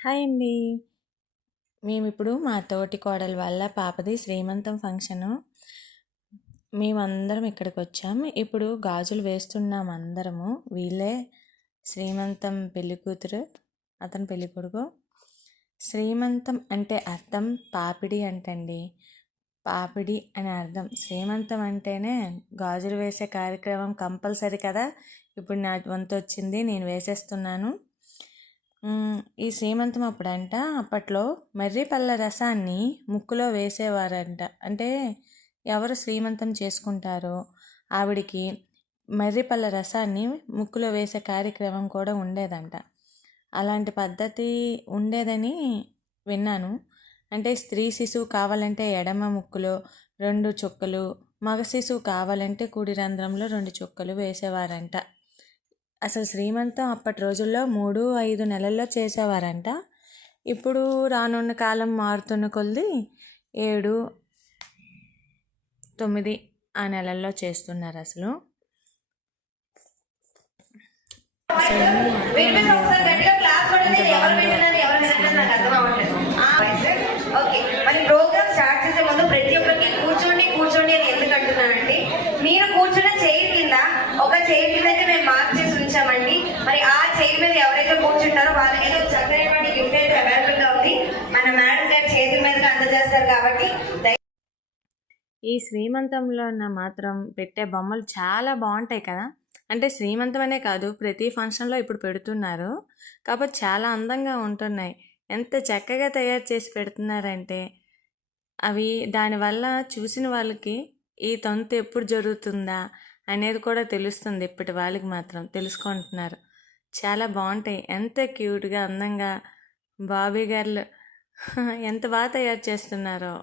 Hi అండి. మేమిప్పుడు మా తోటి కోడలు వాళ్ళ పాపది శ్రీమంతం ఫంక్షను. మేమందరం ఇక్కడికి వచ్చాం ఇప్పుడు గాజులు వేస్తున్నాం అందరము. వీళ్ళే శ్రీమంతం పెళ్ళి కూతురు అతను పెళ్ళి కొడుకు. శ్రీమంతం అంటే అర్థం పాపిడి అంటండి. పాపిడి అని అర్థం. శ్రీమంతం అంటేనే గాజులు వేసే కార్యక్రమం కంపల్సరీ కదా. ఇప్పుడు నా వంతు వచ్చింది నేను వేసేస్తున్నాను. ఈ శ్రీమంతం అప్పుడంట అప్పట్లో మర్రిపళ్ళ రసాన్ని ముక్కులో వేసేవారంట. అంటే ఎవరు శ్రీమంతం చేసుకుంటారో ఆవిడికి మర్రిపళ్ళ రసాన్ని ముక్కులో వేసే కార్యక్రమం కూడా ఉండేదంట. అలాంటి పద్ధతి ఉండేదని విన్నాను. అంటే స్త్రీ శిశువు కావాలంటే ఎడమ ముక్కులో రెండు చుక్కలు మగ శిశువు కావాలంటే కుడి రంధ్రంలో రెండు చుక్కలు వేసేవారంట. అసలు శ్రీమంతం అప్పటి రోజుల్లో మూడు ఐదు నెలల్లో చేసేవారంట. ఇప్పుడు రానున్న కాలం మారుతున్న కొద్దీ ఏడు తొమ్మిది ఆ నెలల్లో చేస్తున్నారు అసలు. మరి ప్రోగ్రామ్ స్టార్ట్ చేసే ముందు ప్రతి ఒక్కరికి కూర్చోండి కూర్చోండి అని ఎందుకు మీరు కూర్చున్న చైర్ కింద ఒక చైర్ కింద అయితే మేము మార్క్ చేసి ఉంచామండి మరి ఆ చైర్ మీద ఎవరైతే కూర్చుంటారో వాళ్ళకి ఏదో చక్కనైనటువంటి గిఫ్ట్ అయితే అవైలబుల్గా ఉంది. మన మేడం గారి చేతుల మీదుగా అందజేస్తారు కాబట్టి ఈ శ్రీమంతంలో మాత్రం పెట్టే బొమ్మలు చాలా బాగుంటాయి కదా. అంటే శ్రీమంతమనే కాదు ప్రతి ఫంక్షన్లో ఇప్పుడు పెడుతున్నారు. కాబట్టి చాలా అందంగా ఉంటున్నాయి. ఎంత చక్కగా తయారు చేసి పెడుతున్నారంటే అవి దానివల్ల చూసిన వాళ్ళకి ఈ తంతు ఎప్పుడు జరుగుతుందా అనేది కూడా తెలుస్తుంది ఇప్పటి వాళ్ళకి మాత్రం. తెలుసుకుంటున్నారు. చాలా బాగుంటాయి. ఎంత క్యూట్గా అందంగా బాబీ గారు ఎంత బాగా తయారు చేస్తున్నారో.